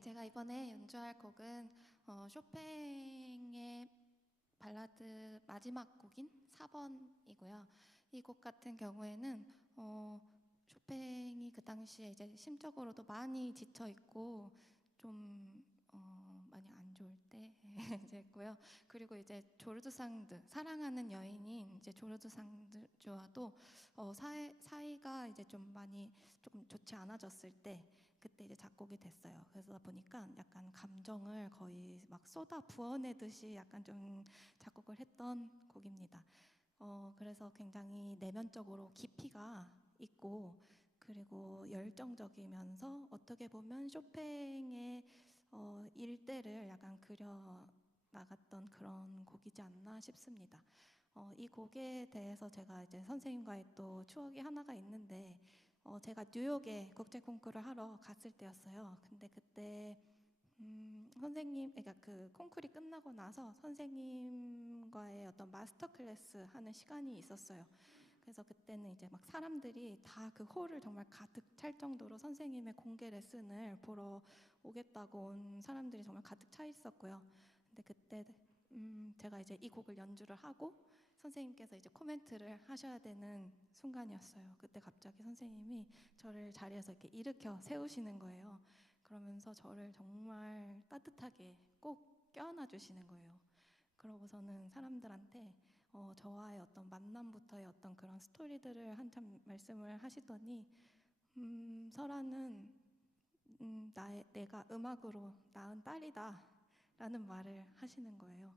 제가 이번에 연주할 곡은 쇼팽의 발라드 마지막 곡인 4번이고요. 이 곡 같은 경우에는 쇼팽이 그 당시에 이제 심적으로도 많이 지쳐 있고 좀 많이 안 좋을 때 이제 했고요. 그리고 이제 조르드 상드 사랑하는 여인인 이제 조르드 상드와도 사이가 이제 좀 많이 조금 좋지 않아졌을 때 그때 이제 작곡이 됐어요. 그러다 보니까 약간 감정을 거의 막 쏟아 부어내듯이 약간 좀 작곡을 했던 곡입니다. 그래서 굉장히 내면적으로 깊이가 있고 그리고 열정적이면서 어떻게 보면 쇼팽의 일대를 약간 그려 나갔던 그런 곡이지 않나 싶습니다. 이 곡에 대해서 제가 이제 선생님과의 또 추억이 하나가 있는데 제가 뉴욕에 국제 콩쿠르를 하러 갔을 때였어요. 근데 그때 선생님, 그러니까 그 콩쿠르이 끝나고 나서 선생님과의 어떤 마스터 클래스 하는 시간이 있었어요. 그래서 그때는 이제 막 사람들이 다 그 홀을 정말 가득 찰 정도로 선생님의 공개 레슨을 보러 오겠다고 온 사람들이 정말 가득 차 있었고요. 근데 그때 제가 이제 이 곡을 연주를 하고 선생님께서 이제 코멘트를 하셔야 되는 순간이었어요. 그때 갑자기 선생님이 저를 자리에서 이렇게 일으켜 세우시는 거예요. 그러면서 저를 정말 따뜻하게 꼭 껴안아 주시는 거예요. 그러고서는 사람들한테 저와의 어떤 만남부터의 어떤 그런 스토리들을 한참 말씀을 하시더니 설아는 내가 음악으로 낳은 딸이다 라는 말을 하시는 거예요.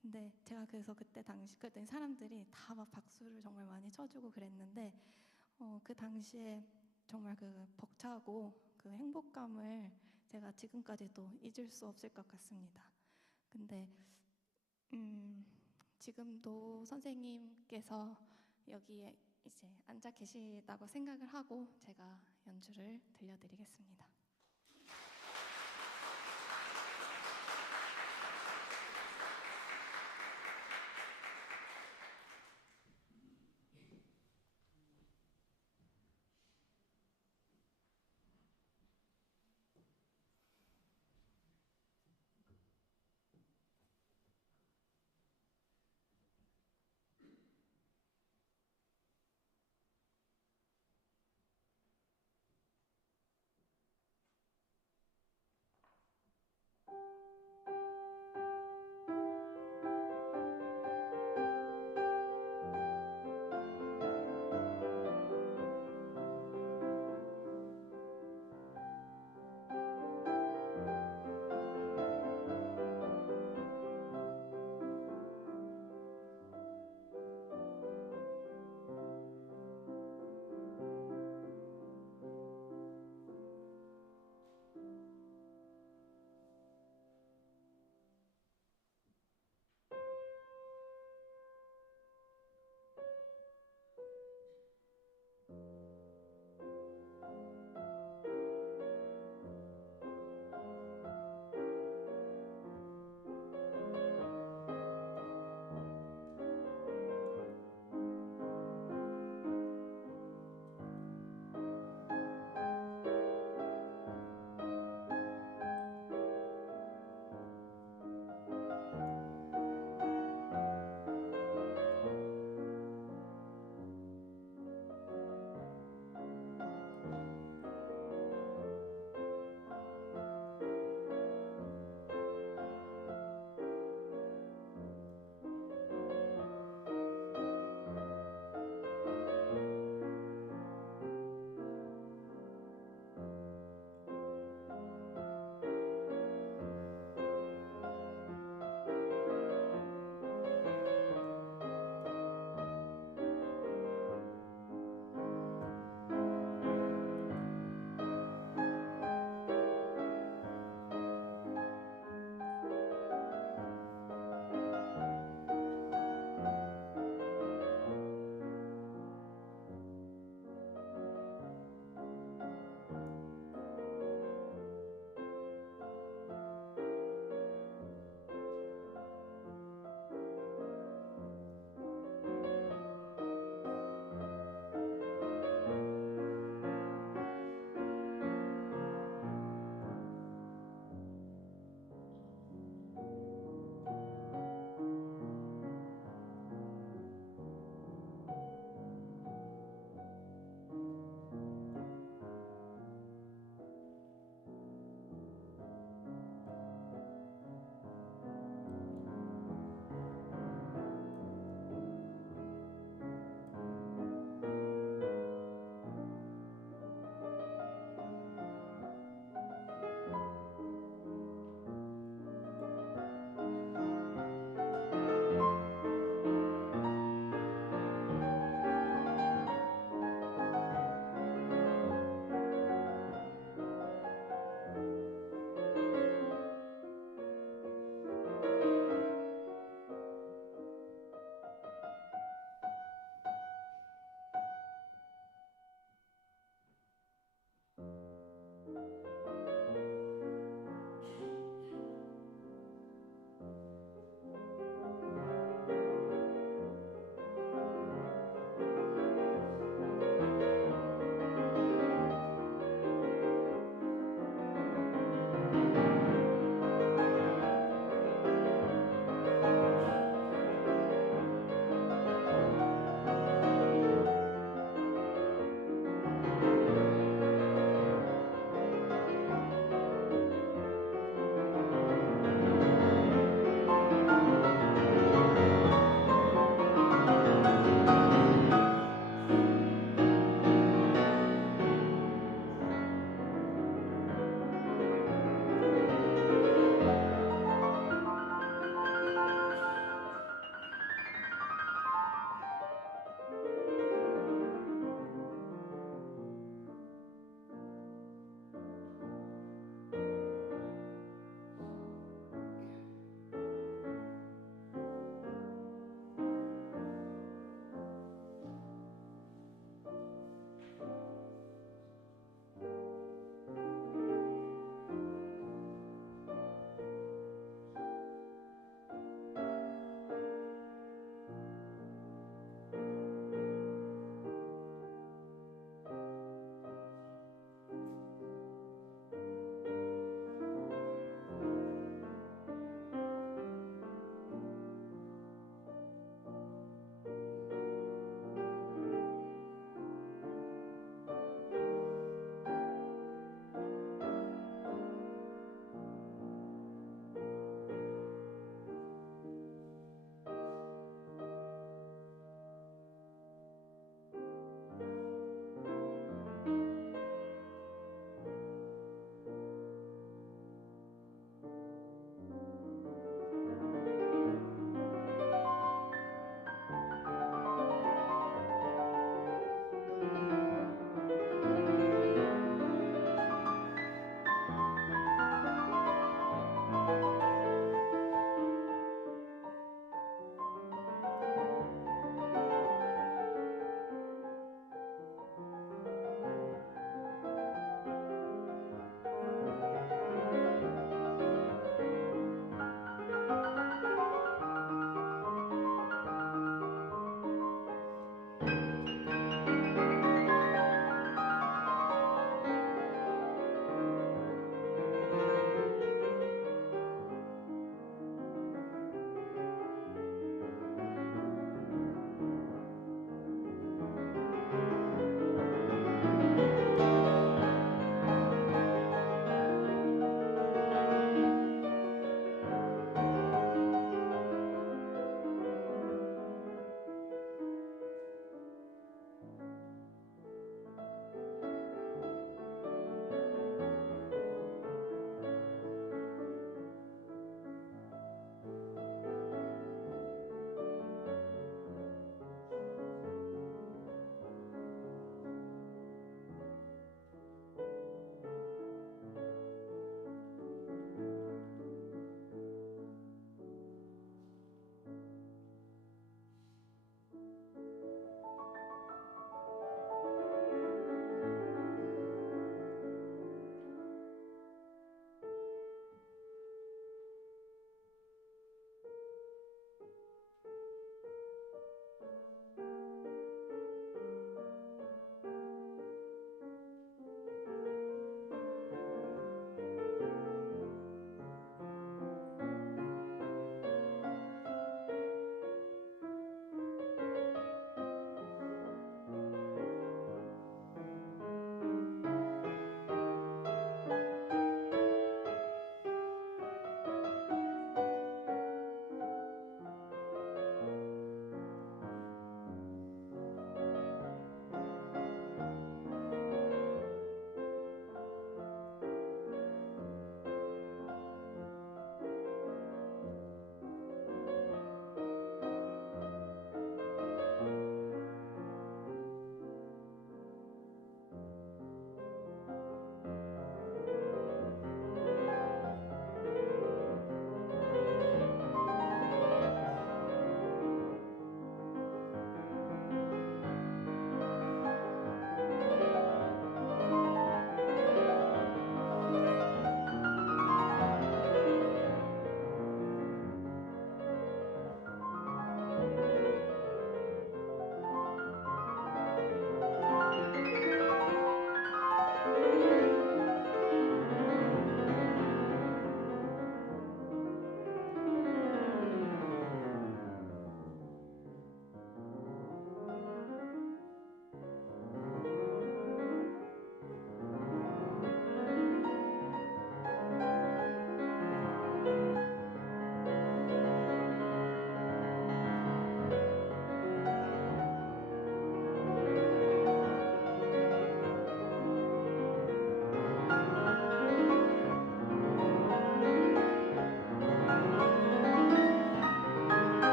근데 제가 그래서 그때 당시 그랬더니 사람들이 다 막 박수를 정말 많이 쳐주고 그랬는데 그 당시에 정말 그 벅차고 그 행복감을 제가 지금까지도 잊을 수 없을 것 같습니다. 근데 지금도 선생님께서 여기에 이제 앉아 계시다고 생각을 하고 제가 연주를 들려드리겠습니다.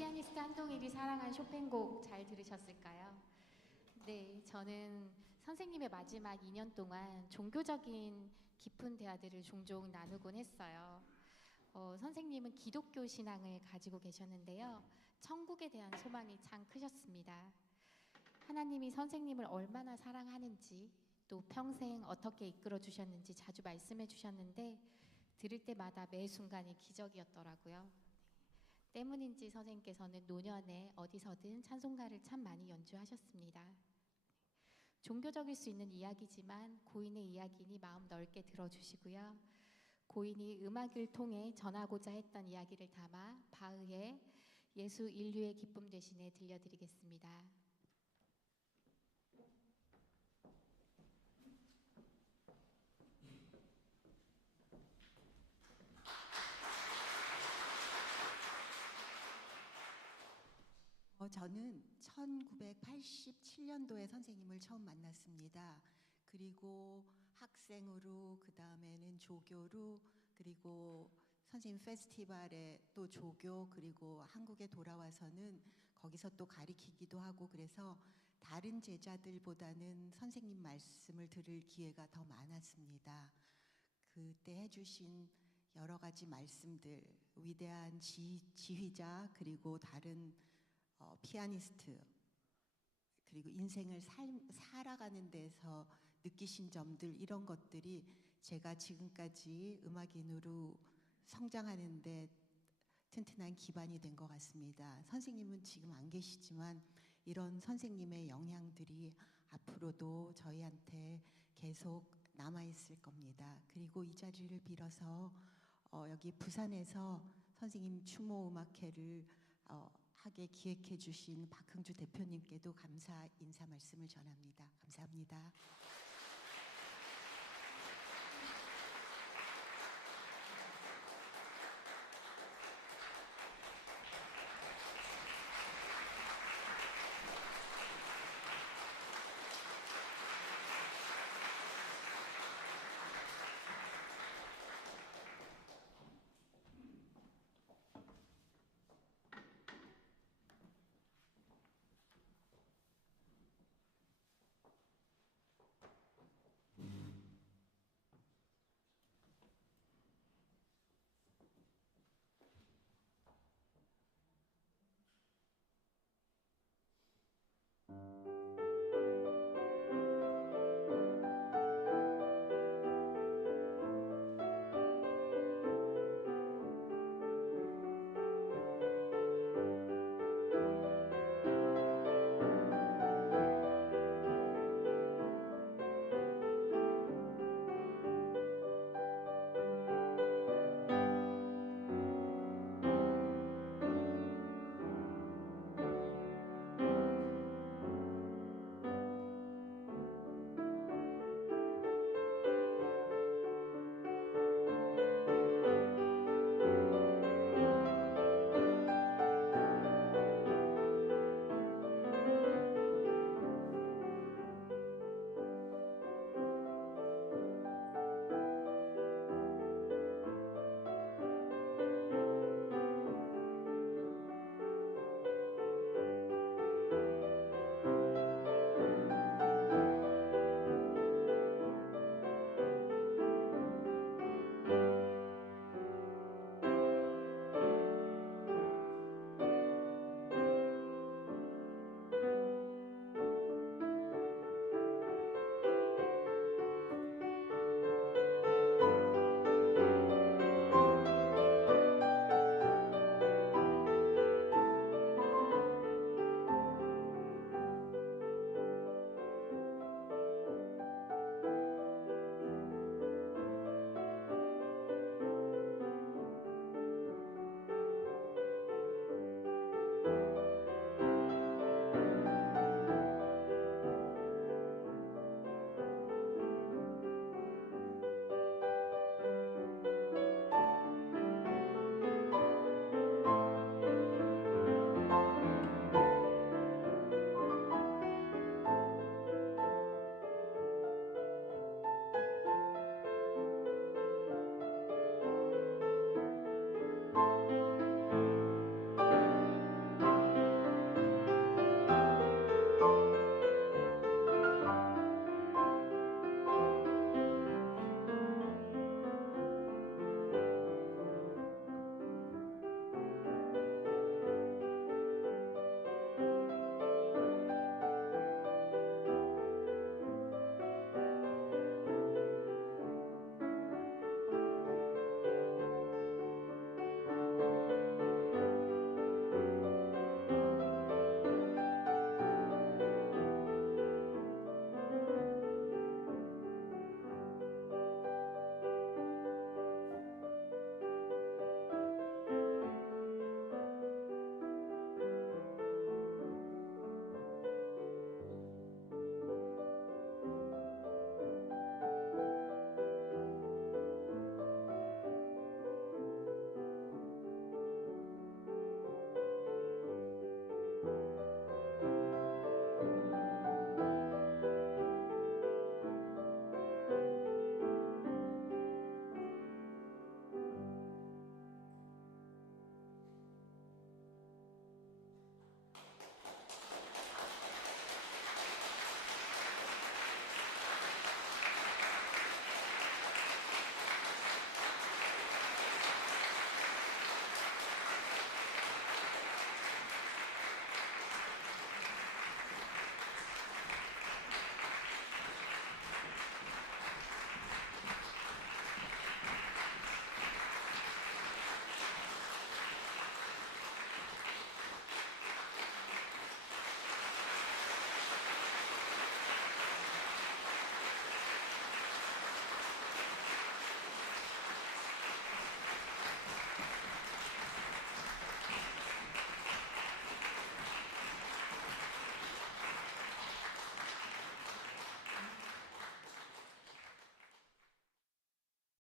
피아니스트 한동일이 사랑한 쇼팽곡 잘 들으셨을까요? 네, 저는 선생님의 마지막 2년 동안 종교적인 깊은 대화들을 종종 나누곤 했어요. 선생님은 기독교 신앙을 가지고 계셨는데요. 천국에 대한 소망이 참 크셨습니다. 하나님이 선생님을 얼마나 사랑하는지, 또 평생 어떻게 이끌어 주셨는지 자주 말씀해 주셨는데 들을 때마다 매 순간이 기적이었더라고요. 때문인지 선생님께서는 노년에 어디서든 찬송가를 참 많이 연주하셨습니다. 종교적일 수 있는 이야기지만 고인의 이야기니 마음 넓게 들어주시고요. 고인이 음악을 통해 전하고자 했던 이야기를 담아 바흐의 예수 인류의 기쁨 대신에 들려드리겠습니다. 저는 1987년도에 선생님을 처음 만났습니다. 그리고 학생으로, 그 다음에는 조교로, 그리고 선생님 페스티벌에 또 조교, 그리고 한국에 돌아와서는 거기서 또 가리키기도 하고, 그래서 다른 제자들보다는 선생님 말씀을 들을 기회가 더 많았습니다. 그때 해주신 여러 가지 말씀들, 위대한 지휘자, 그리고 다른 피아니스트, 그리고 인생을 살아가는 데서 느끼신 점들, 이런 것들이 제가 지금까지 음악인으로 성장하는데 튼튼한 기반이 된 것 같습니다. 선생님은 지금 안 계시지만 이런 선생님의 영향들이 앞으로도 저희한테 계속 남아있을 겁니다. 그리고 이 자리를 빌어서 여기 부산에서 선생님 추모 음악회를 하게 기획해 주신 박흥주 대표님께도 감사 인사 말씀을 전합니다. 감사합니다.